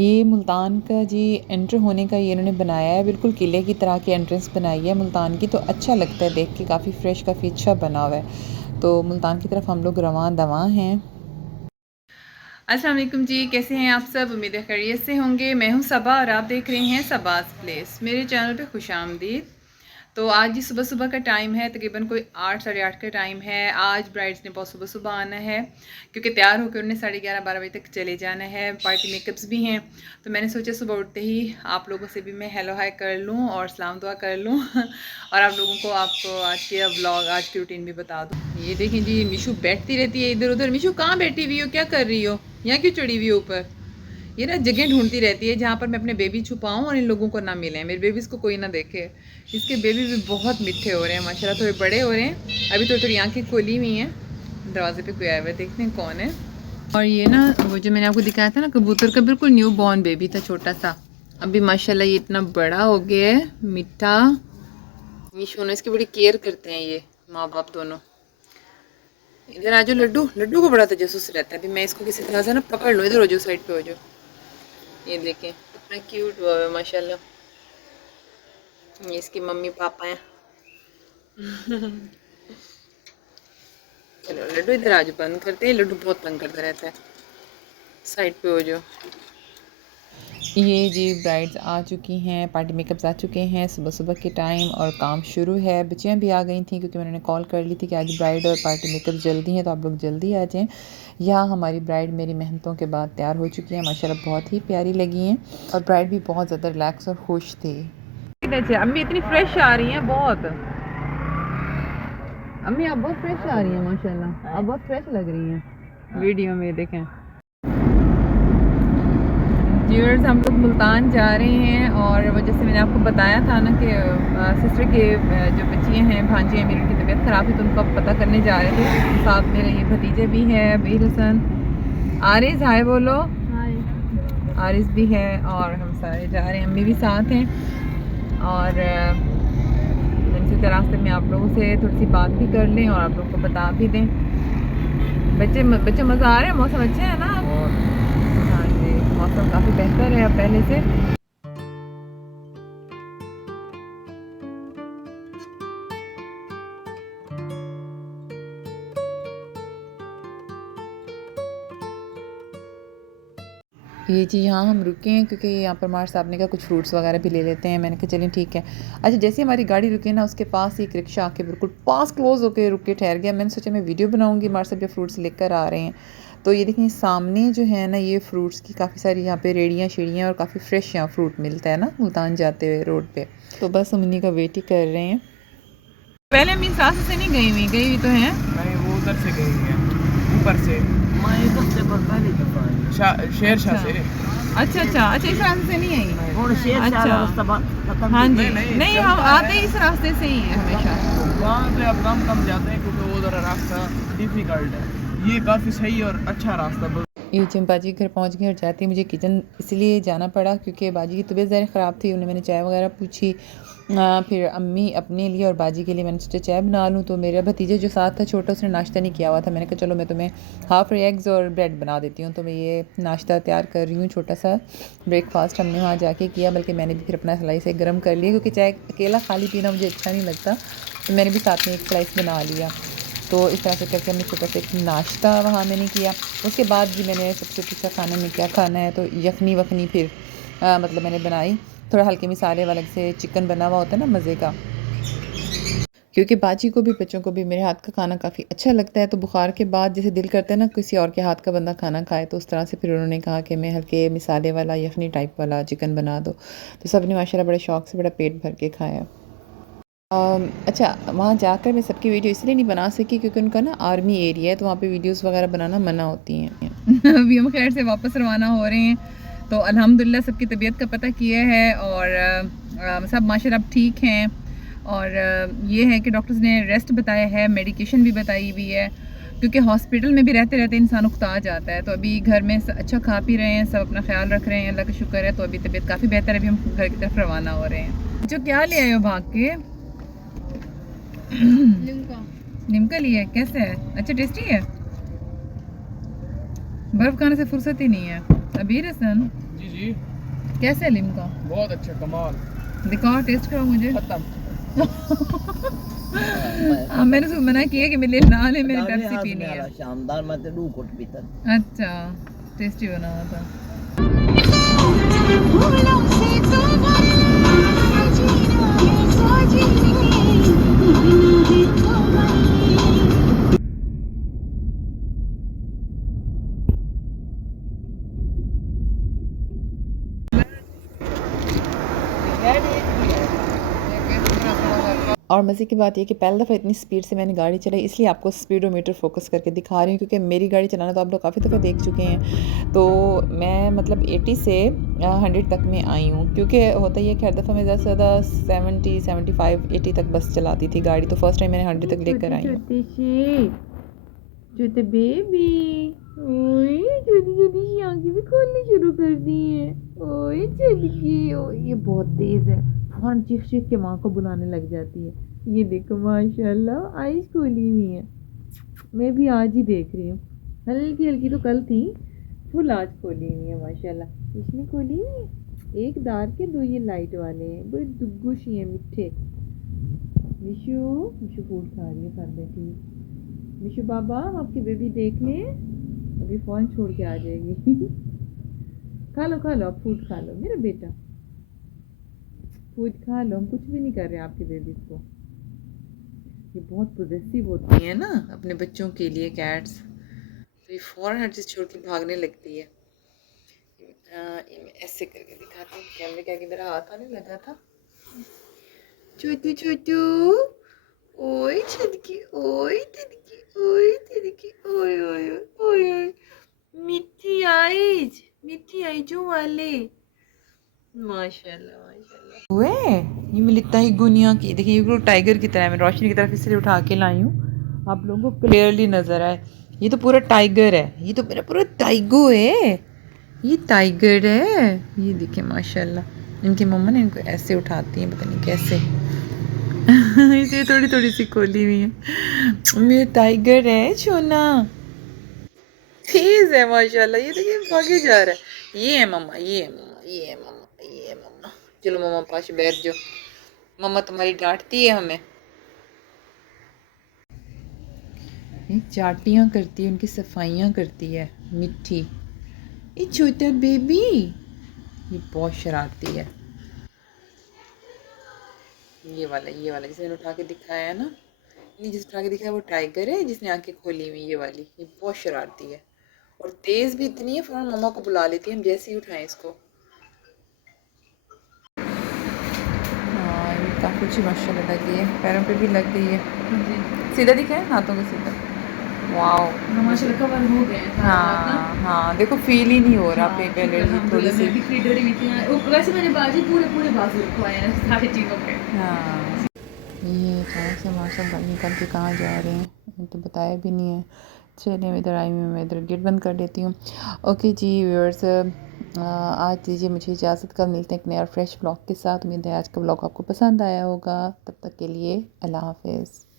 ये मुल्तान का जी एंटर होने का ये इन्होंने बनाया है, बिल्कुल किले की तरह की एंट्रेंस बनाई है मुल्तान की। तो अच्छा लगता है देख के, काफ़ी फ्रेश, काफ़ी अच्छा बना हुआ है। तो मुल्तान की तरफ हम लोग रवां दवां हैं। अस्सलाम वालेकुम जी, कैसे हैं आप सब? उम्मीद है खैरियत से होंगे। मैं हूं सबा और आप देख रहे हैं सबास प्लेस। मेरे चैनल पे खुशामदीद। तो आज जी सुबह सुबह का टाइम है, तकरीबन कोई 8 साढ़े 8 का टाइम है। आज ब्राइड्स ने बहुत सुबह सुबह आना है क्योंकि तैयार होकर उन्हें 11:30 12 बजे तक चले जाना है। पार्टी मेकअप्स भी हैं, तो मैंने सोचा सुबह उठते ही आप लोगों से भी मैं हेलो हाय कर लूँ और सलाम दुआ कर लूँ और आप लोगों को आपको आज के व्लॉग, आज की रूटीन भी बता दूँ। ये देखें जी, मिशू बैठती रहती है इधर उधर। मिशू कहाँ बैठी हुई हो, क्या कर रही हो? यहाँ क्यों चढ़ी हुई हो ऊपर? ये ना जगह ढूंढती रहती है जहाँ पर मैं अपने बेबी छुपाऊँ और इन लोगों को ना मिले, मेरे बेबीज़ को कोई ना देखे। इसके बेबी भी बहुत मीठे हो रहे हैं माशाल्लाह, थोड़े बड़े हो रहे हैं। अभी थोड़ी थोड़ी आँखें खोली हुई हैं। दरवाजे पे कोई आया हुआ है, देखते हैं कौन है। और ये ना वो जो मैंने आपको दिखाया था ना कबूतर का, बिल्कुल न्यू बॉर्न बेबी था, छोटा सा। अभी माशाल्लाह ये इतना बड़ा हो गया है, मीठा। मीशू ने इसकी बड़ी केयर करते हैं ये माँ बाप दोनों। इधर आ जाओ लड्डू, लड्डू को बड़ा तजस्सुस रहता है। अभी मैं इसको किसी तरह से ना पकड़ लूँ। इधर हो जाओ, साइड पे हो जाओ। ये देखें कितना क्यूट हुआ है माशाल्लाह। ये इसकी मम्मी पापा हैं। चलो लड्डू इधर आ जाओ, बंद करते हैं। लड्डू बहुत तंग करता रहता है, साइड पे हो जाओ। ये जी ब्राइड्स आ चुकी हैं, पार्टी मेकअप्स आ चुके हैं सुबह सुबह के टाइम और काम शुरू है। बच्चियाँ भी आ गई थी क्योंकि मैंने कॉल कर ली थी कि आज ब्राइड और पार्टी मेकअप जल्दी हैं, तो आप लोग जल्दी आ जाएँ। यहाँ हमारी ब्राइड मेरी मेहनतों के बाद तैयार हो चुकी है माशाल्लाह, बहुत ही प्यारी लगी हैं और ब्राइड भी बहुत ज़्यादा रिलैक्स और खुश थी। अम्मी इतनी फ्रेश आ रही हैं, बहुत। अम्मी आप बहुत फ्रेश आ रही हैं माशाल्लाह, आप बहुत फ्रेश लग रही हैं वीडियो में। देखें व्यूअर्स, हम लोग मुल्तान जा रहे हैं और वो जैसे मैंने आपको बताया था ना कि सिस्टर के जो बच्चियाँ हैं, भांजी हैं मेरी, उनकी तबीयत ख़राब है तो उनको पता करने जा रहे थे। साथ मेरे ये भतीजे भी है, बीर हसन, आरिज़ हाय बोलो। आरिज़ भी है और हम सारे जा रहे हैं। अम्मी भी साथ हैं और इसी रास्ते में आप लोगों से थोड़ी सी बात भी कर लें और आप लोगों को बता भी दें। बच्चे मज़ा आ रहे हैं, मौसम अच्छे है ना? हाँ जी, मौसम काफ़ी बेहतर है अब पहले से। ये जी यहाँ हम रुके हैं क्योंकि यहाँ पर मार साहब ने कहा कुछ फ्रूट्स वगैरह भी ले लेते हैं। मैंने कहा चलें ठीक है। अच्छा, जैसे हमारी गाड़ी रुके ना, उसके पास एक रिक्शा आके बिल्कुल पास क्लोज़ होके रुक के ठहर गया। मैंने सोचा मैं वीडियो बनाऊँगी, मार साहब जो फ्रूट्स लेकर आ रहे हैं। तो ये देखिए सामने जो है ना, ये फ्रूट्स की काफ़ी सारी यहाँ पे रेड़ियाँ शेड़ियाँ और काफ़ी फ्रेश यहाँ फ्रूट मिलता है ना मुल्तान जाते हुए रोड पर। तो बस हम इन्हीं का वेट ही कर रहे हैं। पहले हम इस रास्ते से नहीं गई हुई तो हैं? नहीं, वो उधर से गई है, ऊपर से। मैं एक हफ्ते पर पहले शेर शाह से। अच्छा, इस रास्ते से नहीं आई? और शेर शाह रास्ता हाँ जी, नहीं हम आते ही इस रास्ते से ही है हमेशा। वहाँ पे अब कम जाते हैं क्योंकि उधर रास्ता डिफिकल्ट है। ये काफ़ी सही और अच्छा रास्ता। ये जब बाजी घर पहुंच गए और जाते ही मुझे किचन इसलिए जाना पड़ा क्योंकि बाजी की तबीयत ज़रा ख़राब थी। उन्हें मैंने चाय वगैरह पूछी, फिर अम्मी अपने लिए और बाजी के लिए मैंने सोचा चाय बना लूँ। तो मेरा भतीजा जो साथ था छोटा, उसने नाश्ता नहीं किया हुआ था। मैंने कहा चलो मैं तुम्हें हाफ़ एग्स और ब्रेड बना देती हूँ। तो मैं ये नाश्ता तैयार कर रही हूँ, छोटा सा ब्रेकफास्ट हमने वहाँ जाके किया। बल्कि मैंने भी फिर अपना स्लाइस एक गर्म कर लिया क्योंकि चाय अकेला खाली पीना मुझे अच्छा नहीं लगता, तो मैंने भी साथ में एक स्लाइस बना लिया। तो इस तरह से करके हमने छोटा सा एक नाश्ता वहाँ मैंने किया। उसके बाद भी मैंने सबसे पूछा खाने में क्या खाना है, तो यखनी वखनी फिर मतलब मैंने बनाई। थोड़ा हल्के मिसाले वाले से चिकन बना हुआ होता है ना मज़े का, क्योंकि बाजी को भी बच्चों को भी मेरे हाथ का खाना काफ़ी अच्छा लगता है। तो बुखार के बाद जैसे दिल करता है ना किसी और के हाथ का बंदा खाना खाए, तो उस तरह से फिर उन्होंने कहा कि मैं हल्के मिसाले वाला यखनी टाइप वाला चिकन बना दो। तो सब ने माशाल्लाह बड़े शौक़ से बड़ा पेट भर के खाया। अच्छा, वहाँ जाकर मैं सबकी वीडियो इसलिए नहीं बना सकी क्योंकि उनका ना आर्मी एरिया है, तो वहाँ पे वीडियोस वगैरह बनाना मना होती हैं। अभी हम खैर से वापस रवाना हो रहे हैं। तो अल्हम्दुलिल्लाह सबकी तबीयत का पता किया है और सब माशाल्लाह अब ठीक हैं। और ये है कि डॉक्टर्स ने रेस्ट बताया है, मेडिकेशन भी बताई हुई है, क्योंकि हॉस्पिटल में भी रहते रहते इंसान उकता जाता है। तो अभी घर में अच्छा खा पी रहे हैं, सब अपना ख्याल रख रहे हैं, अल्लाह का शुक्र है। तो अभी तबीयत काफ़ी बेहतर है। अभी हम घर की तरफ रवाना हो रहे हैं। जो क्या ले आए हो भाग के? लिमका लिया है, कैसे है? अच्छा टेस्टी है? बर्फ़ खाने से फुर्सत ही नहीं है। अबीर हसन, जी जी, कैसे है लिमका? बहुत अच्छा, कमाल, दिखाओ, टेस्ट करो मुझे। खत्म। मैंने उसको मना किया कि मेरे लिए ना ले, मैंने पेप्सी पीनी है। शानदार, मैं तो 2 घुट पीता। अच्छा, टेस्टी बना हुआ था। और मज़े की बात यह कि पहली दफ़ा इतनी स्पीड से मैंने गाड़ी चलाई, इसलिए आपको स्पीडोमीटर फोकस करके दिखा रही हूँ, क्योंकि मेरी गाड़ी चलाना तो आप लोग काफ़ी दफ़ा देख चुके हैं। तो मैं मतलब 80 से 100 तक में आई हूँ, क्योंकि होता ही है कि हर दफ़ा मैं ज़्यादा से ज़्यादा 70, 75, 80 तक बस चलाती थी गाड़ी। तो फर्स्ट टाइम मैंने 100 तक लेकर आई हूँ। छोटे बेबी, ओए छोटी छोटी सी आंखें भी खोलनी शुरू कर दी हैं। ओए छोटी, ओ ये बहुत तेज है, फौरन चीख चीख के माँ को बुलाने लग जाती है। ये देखो माशाल्लाह आईज खोली हुई है। मैं भी आज ही देख रही हूँ, हल्की हल्की तो कल थी, फुल आज खोली हुई है माशाल्लाह। इसने खोली हुई है, एक दार के दो ये लाइट वाले हैं, बड़े दुग्गू सी हैं मीठे। मिशू, मिशू फूड खा रही है साथ बैठी। मिशू बाबा, हम आपकी बेबी देख लें, अभी फ़ोन छोड़ के आ जाएगी। खा लो आप फूड खा लो मेरा बेटा, फूड खा लो, हम कुछ भी नहीं कर रहे आपकी बेबी को। ये बहुत पॉजेसिव होती है ना अपने बच्चों के लिए कैट्स, तो ये फ़ौरन हर चीज़ छोड़ के भागने लगती है। ये मैं ऐसे करके दिखाती हूँ, कैमरे के आगे मेरा हाथ आने लगा था। छोटू छोटू, ओए छदकी, ओए तिदकी, ओए तिदकी, ओए ओए ओए ओए, मिठी आईजों वाले, माशाल्लाह माशाल्लाह। ओए, ये मिलता ही गुनिया की, देखिए ये बिल्कुल टाइगर की तरह है। मैं रोशनी की तरफ इसलिए उठा के लाई हूँ, आप लोगों को क्लियरली नज़र आए। ये तो पूरा टाइगर है, ये तो मेरा पूरा टाइगो है, ये टाइगर है। ये देखिए माशाल्लाह, इनकी मम्मा ने इनको ऐसे उठाती हैं, पता नहीं कैसे। इसे थोड़ी थोड़ी सी खोली हुई है। मेरा टाइगर है सोना, तेज है माशाल्लाह। ये देखिए भागे जा रहा है। ये है मम्मा, ये है मम्मा, ये है मम्मा, ये है मम्मा। चलो मम्मा पास बैठ जाओ, मम्मा तुम्हारी डांटती है हमें। ये चाटियाँ करती है, उनकी सफाइयाँ करती है मिट्टी। ये छोटा बेबी, ये बहुत शरारती है। ये वाला जिसे मैंने उठा के दिखाया है ना, नहीं जिसे उठा के दिखाया वो टाइगर है, जिसने आंखें खोली हुई। ये वाली ये बहुत शरारती है और तेज़ भी इतनी है, फ़ौरन मम्मा को बुला लेती है हम जैसे ही उठाएं इसको। हाँ, ये काफ़ी अच्छी माशाल्लाह लगी है, पैरों पे भी लग गई है। सीधा दिखाएं, हाथों को सीधा। वाओ माशाल्लाह कवर हो गए हैं सारा हाथ ना। हाँ हाँ, देखो फील ही नहीं हो रहा हाँ, पेट शुक्र एलर्जी थोड़ी अल्हम्दुलिल्लाह, सी। मैं भी इतनी डरी हुई थी। वैसे मैंने बाजू पूरे पूरे बाजू रखवाए हैं सारी चीज़ों पे। हाँ, ये कहाँ से माशाल्लाह निकल के कहाँ जा रहे हैं, मैं तो बताया भी नहीं है। चलिए मैं इधर आई हूँ, मैं इधर गेट बंद कर देती हूँ। ओके जी व्यूअर्स, आज दीजिए मुझे इजाज़त, कल मिलते हैं एक नया फ्रेश ब्लॉग के साथ। उम्मीद है आज का ब्लॉग आपको पसंद आया होगा। तब तक के लिए अल्लाह हाफिज़।